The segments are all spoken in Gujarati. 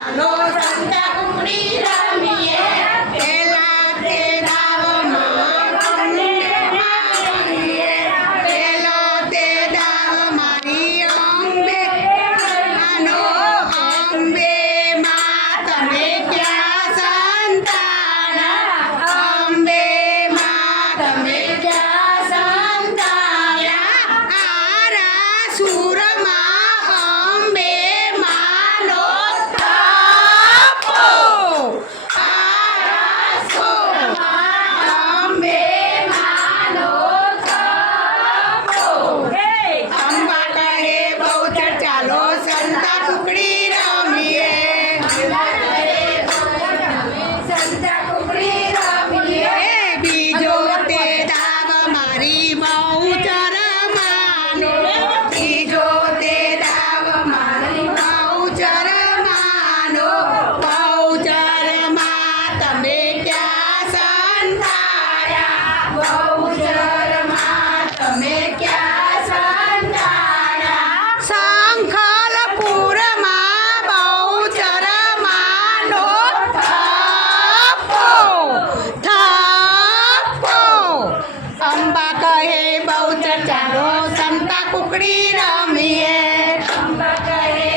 લો સંતા કુકડી રમીએ પેલા તે દાવમાં રમીએ પેલો તે દાવ મારી અંબે માનો અંબે માં તમે ક્યાં સંતાયા અંબે માં તમે ક્યાં સંતાયા આરા સુરમાં અંબે માનો કુકડી રમીએ અંબા કહે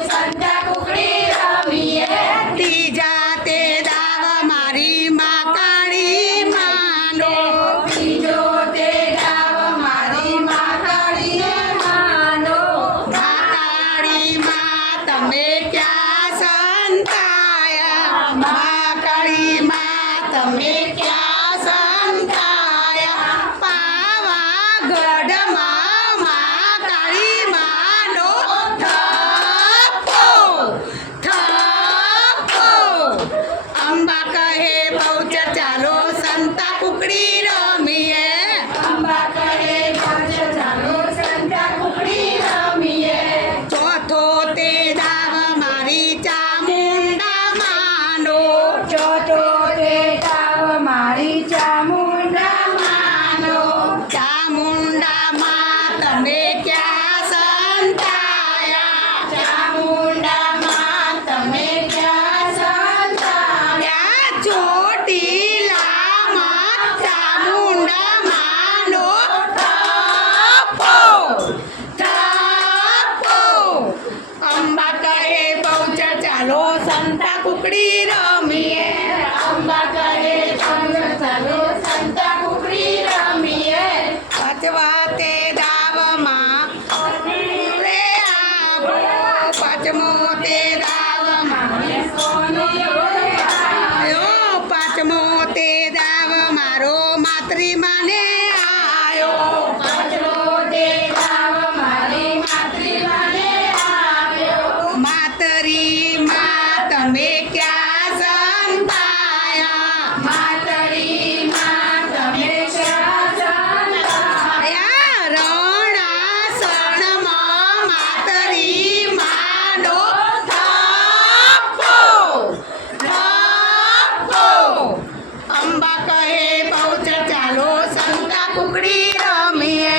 સંતા કુકડી રમીએ ત્રીજા તે દાવ મારી માં કાળી માનો ત્રીજો તે દાવ મારી માં કાળી માનો કાળી માં તમે ક્યાં સંતાયા માં કાળી માં તમે ક્યાં સંતાયા પાવાગઢમાં ચાલો સંતા કુકડી રમીએ અંબા કહે ચાલો સંતા કુકડી રમીએ ચોથો તે દાવ મારી ચામુંડા માનો ચોથો તે દાવ મારી ચામુંડા માનો ચામુંડા માં તમે ક્યાં સંતાયા ચામુંડા માં તમે ક્યાં સંતાયા ચોટી ચાલો સંતા કુકડી રમીએ અંબા કહે ચાલો સંતા કુકડી રમીએ પાંચવા તે દાવમાં રે આવો પાંચમો તે દાવમાં પાંચમો તે દાવ મારો માતૃમાને આયો પાંચમો તે દાવ મારી માતૃમાને આવ્યો માતરી તમે ક્યાં સંતાયા માતરી માં તમે ક્યાં સંતાયા રણાસણમાં માતરી માનો થાપો અંબા કહે ચાલો સંતા કુકડી રમીએ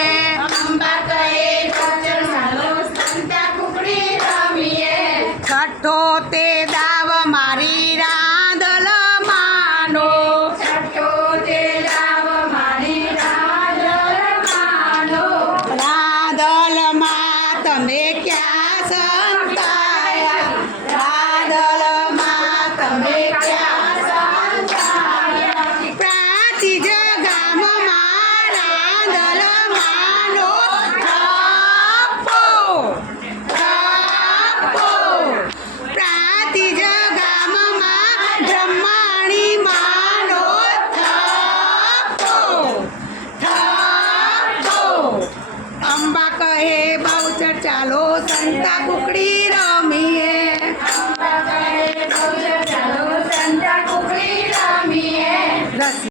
અંબા કહે ચાલો સંતા કુકડી રમીએ છઠ્ઠો તે દાવ મારી રાંદલ માનો છઠ્ઠો તે દાવ મારી રાંદલ માનો રાંદલ માં તમે ક્યાં સંતાયા રાંદલ માં તમે ક્યાં સંતાયા પ્રાતિજ ગામમાં રાંદલ માનો થાપો બ્રહ્માણી માનો થાપો અંબા કહે ચાલો સંતા કુકડી